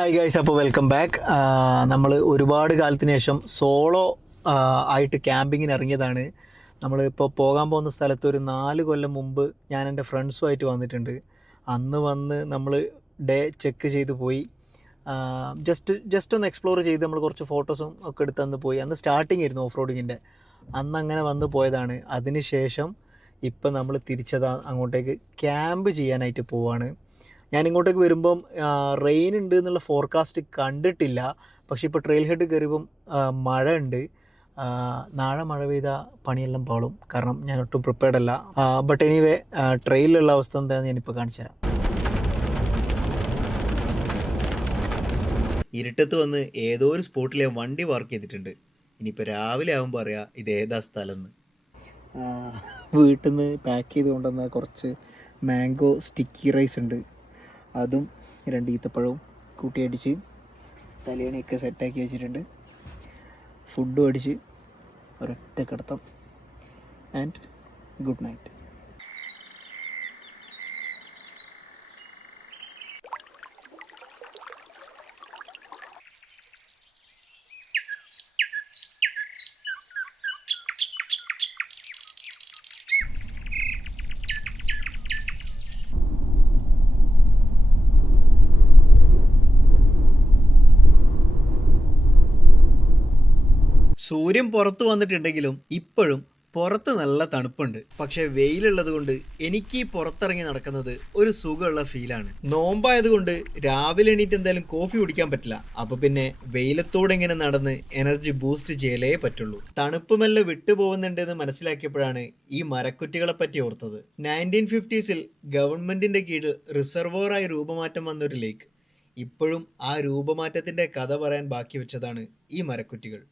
Hi guys, അപ്പോൾ welcome back. നമ്മൾ ഒരുപാട് കാലത്തിന് ശേഷം സോളോ ആയിട്ട് ക്യാമ്പിങ്ങിന് ഇറങ്ങിയതാണ്. നമ്മളിപ്പോൾ പോകാൻ പോകുന്ന സ്ഥലത്ത് ഒരു 4 കൊല്ലം മുമ്പ് ഞാൻ എൻ്റെ ഫ്രണ്ട്സുമായിട്ട് വന്നിട്ടുണ്ട്. അന്ന് വന്ന് നമ്മൾ ഡേ ചെക്ക് ചെയ്ത് പോയി. ജസ്റ്റ് ഒന്ന് എക്സ്പ്ലോർ ചെയ്ത് നമ്മൾ കുറച്ച് ഫോട്ടോസും ഒക്കെ എടുത്ത് അന്ന് പോയി. അന്ന് സ്റ്റാർട്ടിങ് ആയിരുന്നു ഓഫ് റോഡിങ്ങിൻ്റെ. അന്ന് അങ്ങനെ വന്ന് പോയതാണ്. അതിന് ശേഷം ഇപ്പം നമ്മൾ തിരിച്ചതാ അങ്ങോട്ടേക്ക് ക്യാമ്പ് ചെയ്യാനായിട്ട് പോവാണ്. ഞാൻ ഇങ്ങോട്ടേക്ക് വരുമ്പം റെയിൻ ഉണ്ട് എന്നുള്ള ഫോർകാസ്റ്റ് കണ്ടിട്ടില്ല. പക്ഷേ ഇപ്പോൾ ട്രെയിൽ ഹെഡ് കയറിയപ്പം മഴ ഉണ്ട്. നാളെ മഴ പെയ്ത പണിയെല്ലാം പാളും, കാരണം ഞാൻ ഒട്ടും പ്രിപ്പയർഡ് അല്ല. ബട്ട് എനിവേ ട്രെയിലുള്ള അവസ്ഥ എന്താണെന്ന് ഞാനിപ്പോൾ കാണിച്ചു തരാം. ഇരുട്ടത്ത് വന്ന് ഏതോ ഒരു സ്പോട്ടിൽ ഞാൻ വണ്ടി പാർക്ക് ചെയ്തിട്ടുണ്ട്. ഇനിയിപ്പോൾ രാവിലെ ആകുമ്പോൾ അറിയാം ഇത് ഏതാ സ്ഥലം എന്ന്. വീട്ടിൽ നിന്ന് പാക്ക് ചെയ്ത് കൊണ്ടുവന്ന കുറച്ച് മാംഗോ സ്റ്റിക്കി റൈസ് ഉണ്ട്. അതും 2 ഈത്തപ്പഴവും കൂട്ടിയടിച്ച് തലേണിയൊക്കെ സെറ്റാക്കി വെച്ചിട്ടുണ്ട്. ഫുഡും അടിച്ച് ഒരൊറ്റ കിടത്തം. And good night. സൂര്യൻ പുറത്ത് വന്നിട്ടുണ്ടെങ്കിലും ഇപ്പോഴും പുറത്ത് നല്ല തണുപ്പുണ്ട്. പക്ഷേ വെയിലുള്ളത് കൊണ്ട് എനിക്ക് ഈ പുറത്തിറങ്ങി നടക്കുന്നത് ഒരു സുഖമുള്ള ഫീലാണ്. നോമ്പായതുകൊണ്ട് രാവിലെ എണീറ്റ് എന്തായാലും കോഫി കുടിക്കാൻ പറ്റില്ല. അപ്പോൾ പിന്നെ വെയിലത്തോടെ ഇങ്ങനെ നടന്ന് എനർജി ബൂസ്റ്റ് ചെയ്യലേ പറ്റുള്ളൂ. തണുപ്പ് മെല്ലെ വിട്ടുപോകുന്നുണ്ടെന്ന് മനസ്സിലാക്കിയപ്പോഴാണ് ഈ മരക്കുറ്റികളെ പറ്റി ഓർത്തത്. 1950s ഗവൺമെന്റിന്റെ കീഴിൽ റിസർവോറായി രൂപമാറ്റം വന്നൊരു ലേക്ക്. ഇപ്പോഴും ആ രൂപമാറ്റത്തിന്റെ കഥ പറയാൻ ബാക്കി വെച്ചതാണ് ഈ മരക്കുറ്റികൾ.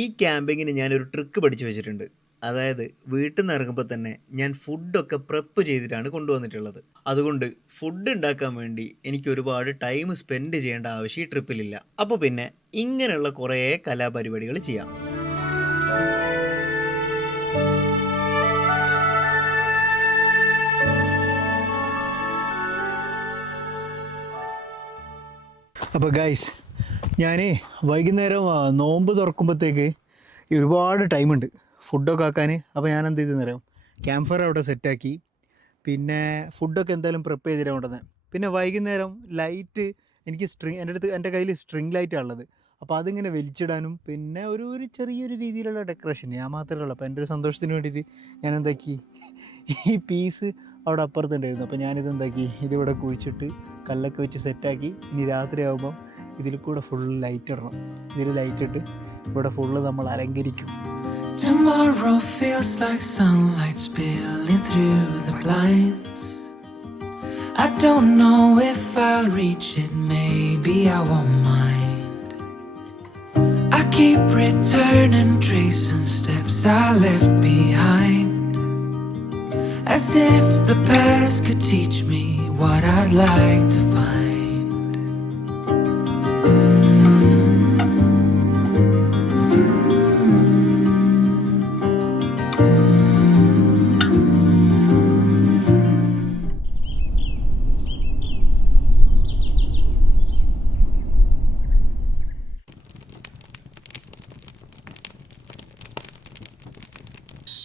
ഈ ക്യാമ്പിങ്ങിന് ഞാനൊരു ട്രിക്ക് പഠിച്ചു വെച്ചിട്ടുണ്ട്. അതായത് വീട്ടിൽ നിന്ന് ഇറങ്ങുമ്പോൾ തന്നെ ഞാൻ ഫുഡൊക്കെ പ്രെപ്പ് ചെയ്തിട്ടാണ് കൊണ്ടുവന്നിട്ടുള്ളത്. അതുകൊണ്ട് ഫുഡ് ഉണ്ടാക്കാൻ വേണ്ടി എനിക്ക് ഒരുപാട് ടൈം സ്പെൻഡ് ചെയ്യേണ്ട ആവശ്യം ഈ ട്രിപ്പിലില്ല. അപ്പോൾ പിന്നെ ഇങ്ങനെയുള്ള കുറേ കലാപരിപാടികൾ ചെയ്യാം. അപ്പോൾ ഗൈസ്, ഞാൻ വൈകുന്നേരം നോമ്പ് തുറക്കുമ്പോഴത്തേക്ക് ഒരുപാട് ടൈമുണ്ട് ഫുഡൊക്കെ ആക്കാൻ. അപ്പോൾ ഞാൻ എന്ത് ചെയ്തെന്ന് അറിയാം, ക്യാമ്പ് ഫയർ അവിടെ സെറ്റാക്കി. പിന്നെ ഫുഡൊക്കെ എന്തായാലും പ്രിപ്പയർ ചെയ്തിട്ടാണ് കൊണ്ടുവന്നത്. പിന്നെ വൈകുന്നേരം ലൈറ്റ് എനിക്ക് എൻ്റെ കയ്യിൽ സ്ട്രിങ് ലൈറ്റാണ് ഉള്ളത്. അപ്പോൾ അതിങ്ങനെ വലിച്ചിടാനും പിന്നെ ഒരു ചെറിയൊരു രീതിയിലുള്ള ഡെക്കറേഷൻ ഞാൻ മാത്രമേ ഉള്ളൂ. അപ്പോൾ എൻ്റെ ഒരു സന്തോഷത്തിന് വേണ്ടിയിട്ട് ഞാൻ എന്താക്കി, ഈ പീസ് അവിടെ അപ്പുറത്തുണ്ടായിരുന്നു. അപ്പോൾ ഞാനിത് എന്താക്കി, ഇതിവിടെ കുഴിച്ചിട്ട് കല്ലൊക്കെ വെച്ച് സെറ്റാക്കി. ഇനി രാത്രിയാകുമ്പം ഇതിൽ കൂടെ ഫുൾ ലൈറ്റ് ഇടണം. ഇതിൽ ലൈറ്റ് ഇട്ട് ഇവിടെ ഫുള്ള് നമ്മൾ അലങ്കരിക്കും. Tomorrow feels like sunlight spilling through the blinds. I don't know if I'll reach it, maybe I won't mind. I keep returning, tracing steps I left behind, as if the past could teach me what I'd like to find.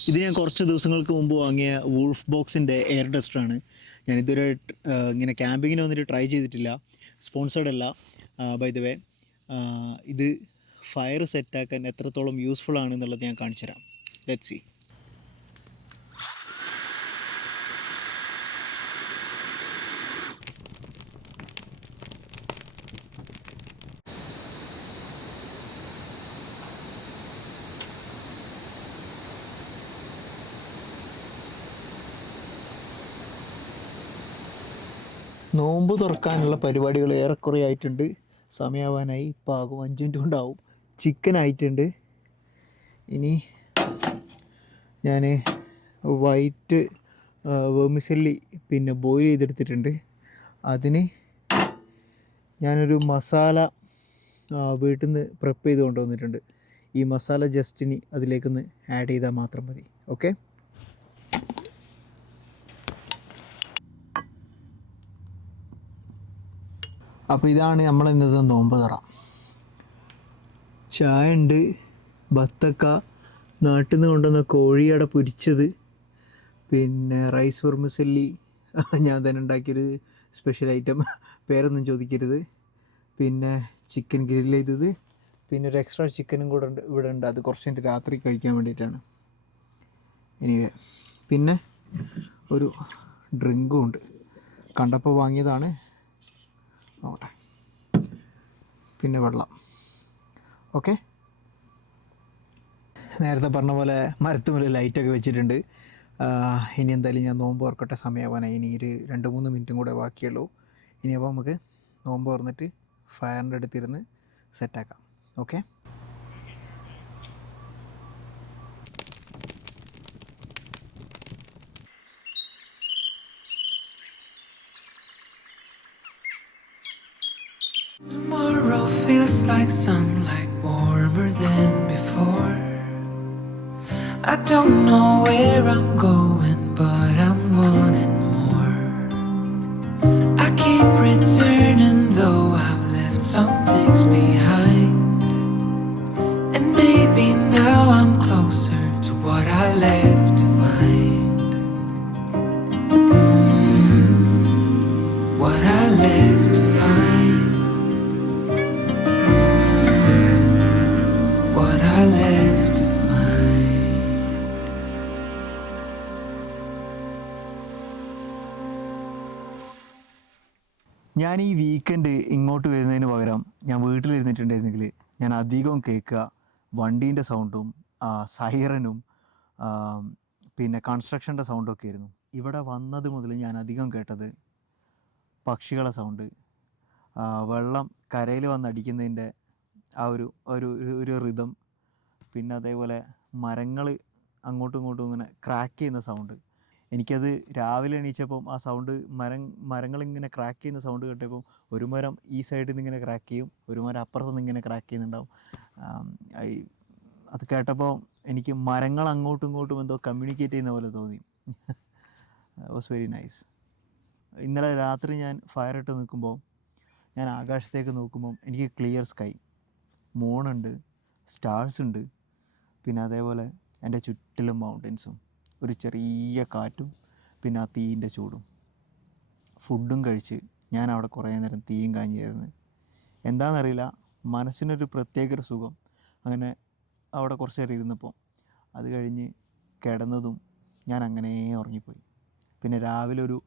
ഇത് ഞാൻ കുറച്ച് ദിവസങ്ങൾക്ക് മുമ്പ് വാങ്ങിയ wolf ബോക്സിൻ്റെ air ഡസ്റ്ററാണ്. ഞാനിതുവരെ ഇങ്ങനെ ക്യാമ്പിങ്ങിന് വന്നിട്ട് ട്രൈ ചെയ്തിട്ടില്ല. സ്പോൺസേർഡ് അല്ല ബൈ ദ വേ. ഇത് ഫയർ സെറ്റാക്കാൻ എത്രത്തോളം യൂസ്ഫുൾ ആണ് എന്നുള്ളത് ഞാൻ കാണിച്ചു തരാം. Let's see. നോമ്പ് തുറക്കാനുള്ള പരിപാടികൾ ഏറെക്കുറെ ആയിട്ടുണ്ട്. സമയമാവാനായി. ഇപ്പോൾ ആകും 5 മിനിറ്റ് കൊണ്ടാവും. ചിക്കൻ ആയിട്ടുണ്ട്. ഇനി ഞാൻ വൈറ്റ് വെർമിസെല്ലി പിന്നെ ബോയിൽ ചെയ്തെടുത്തിട്ടുണ്ട്. അതിന് ഞാനൊരു മസാല വീട്ടിൽ നിന്ന് പ്രിപ്പ് ചെയ്ത് കൊണ്ടുവന്നിട്ടുണ്ട്. ഈ മസാല ജസ്റ്റിന് അതിലേക്കൊന്ന് ആഡ് ചെയ്താൽ മാത്രം മതി. ഓക്കെ. അപ്പോൾ ഇതാണ് നമ്മൾ ഇന്നത്തെ നോമ്പ് തുറ. ചായ ഉണ്ട്, ബത്തക്ക, നാട്ടിൽ നിന്ന് കൊണ്ടുവന്ന കോഴിയട പൊരിച്ചത്, പിന്നെ റൈസ് വെർമിസെല്ലി ഞാൻ തന്നെ ഉണ്ടാക്കിയൊരു സ്പെഷ്യൽ ഐറ്റം, പേരൊന്നും ചോദിക്കരുത്. പിന്നെ ചിക്കൻ ഗ്രില്ല് ചെയ്തത്, പിന്നെ ഒരു എക്സ്ട്രാ ചിക്കനും കൂടെ ഉണ്ട് ഇവിടെ ഉണ്ട്. അത് കുറച്ച് കഴിഞ്ഞിട്ട് രാത്രി കഴിക്കാൻ വേണ്ടിയിട്ടാണ്. എനിവേ, പിന്നെ ഒരു ഡ്രിങ്കും ഉണ്ട്. കണ്ടപ്പോൾ വാങ്ങിയതാണ്. നോക്കട്ടെ. പിന്നെ വെള്ളം. ഓക്കെ. നേരത്തെ പറഞ്ഞ പോലെ മരത്തുമുള്ള ലൈറ്റൊക്കെ വെച്ചിട്ടുണ്ട്. ഇനി എന്തായാലും ഞാൻ നോമ്പ് തുറക്കട്ടെ. സമയമാവാനായി. ഇനി ഒരു 2-3 മിനിറ്റും കൂടെ ബാക്കിയുള്ളൂ. ഇനി അപ്പോൾ നമുക്ക് നോമ്പ് തുറന്നിട്ട് ഫയറിൻ്റെ അടുത്തിരുന്ന് സെറ്റാക്കാം. Okay. Tomorrow feels like sunlight, warmer than before. I don't know where I'm going, but I'm wanting more. I keep returning, though I've left some things behind, and maybe now I'm closer to what I left to find. What I left to find. What I left to find. ഞാൻ ഈ weekend ഇങ്ങോട്ട് വരുന്നതിന് പകരം ഞാൻ വീട്ടിലിരുന്നിട്ടുണ്ടായിരുന്നെങ്കിൽ ഞാൻ അധികം കേൾക്കുക വണ്ടീൻ്റെ സൗണ്ടും സൈറനും പിന്നെ കൺസ്ട്രക്ഷൻ്റെ സൗണ്ടൊക്കെ ആയിരുന്നു. ഇവിടെ വന്നത് മുതൽ ഞാൻ അധികം കേട്ടത് പക്ഷികളെ സൗണ്ട്, വെള്ളം കരയിൽ വന്നടിക്കുന്നതിൻ്റെ ആ ഒരു റിതം, പിന്നെ അതേപോലെ മരങ്ങൾ അങ്ങോട്ടും ഇങ്ങോട്ടും ഇങ്ങനെ ക്രാക്ക് ചെയ്യുന്ന സൗണ്ട്. എനിക്കത് രാവിലെ എണീച്ചപ്പം ആ സൗണ്ട് മരങ്ങളിങ്ങനെ ക്രാക്ക് ചെയ്യുന്ന സൗണ്ട് കേട്ടപ്പം ഒരു മരം ഈ സൈഡിൽ നിന്ന് ഇങ്ങനെ ക്രാക്ക് ചെയ്യും, ഒരു മരം അപ്പുറത്ത് നിന്ന് ഇങ്ങനെ ക്രാക്ക് ചെയ്യുന്നുണ്ടാവും. അത് കേട്ടപ്പോൾ എനിക്ക് മരങ്ങൾ അങ്ങോട്ടും ഇങ്ങോട്ടും എന്തോ കമ്മ്യൂണിക്കേറ്റ് ചെയ്യുന്ന പോലെ തോന്നി. Was very nice. ഇന്നലെ രാത്രി ഞാൻ ഫയർ ഇട്ട് നിൽക്കുമ്പോൾ ഞാൻ ആകാശത്തേക്ക് നോക്കുമ്പം എനിക്ക് ക്ലിയർ സ്കൈ, മൂണുണ്ട്, സ്റ്റാർസ് ഉണ്ട്, പിന്നെ അതേപോലെ എൻ്റെ ചുറ്റിലും മൗണ്ടൻസും, ഒരു ചെറിയ കാറ്റും, പിന്നെ ആ തീയിൻ്റെ ചൂടും. ഫുഡും കഴിച്ച് ഞാൻ അവിടെ കുറേ നേരം തീയും കാഞ്ഞിരുന്നു. എന്താണെന്നറിയില്ല, മനസ്സിനൊരു പ്രത്യേക സുഖം. അങ്ങനെ അവിടെ കുറച്ച് നേരം ഇരുന്നപ്പോൾ അത് കഴിഞ്ഞ് കിടന്നതും ഞാൻ അങ്ങനെ ഉറങ്ങിപ്പോയി. പിന്നെ രാവിലെ ഒരു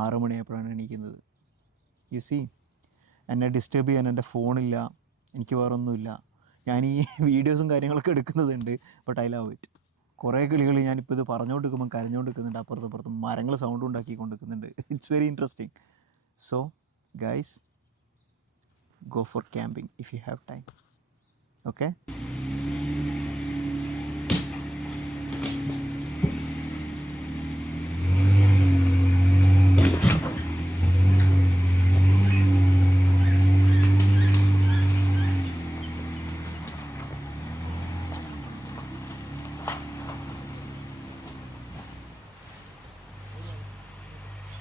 6 മണിയായപ്പോഴാണ് എണീക്കുന്നത്. യു സി, എന്നെ ഡിസ്റ്റർബ് ചെയ്യാൻ എൻ്റെ ഫോണില്ല, എനിക്ക് വേറൊന്നുമില്ല. ഞാൻ ഈ വീഡിയോസും കാര്യങ്ങളൊക്കെ എടുക്കുന്നതുണ്ട്, ബട്ട് ഐ ലവ് ഇറ്റ്. കുറേ കിളികൾ ഞാനിപ്പോൾ ഇത് പറഞ്ഞുകൊണ്ടിരിക്കുമ്പോൾ കരഞ്ഞുകൊണ്ടിരിക്കുന്നുണ്ട്, അപ്പുറത്തും മരങ്ങൾ സൗണ്ട് ഉണ്ടാക്കിക്കൊണ്ടിരിക്കുന്നുണ്ട്. It's very interesting. So guys, go for camping if you have time. Okay?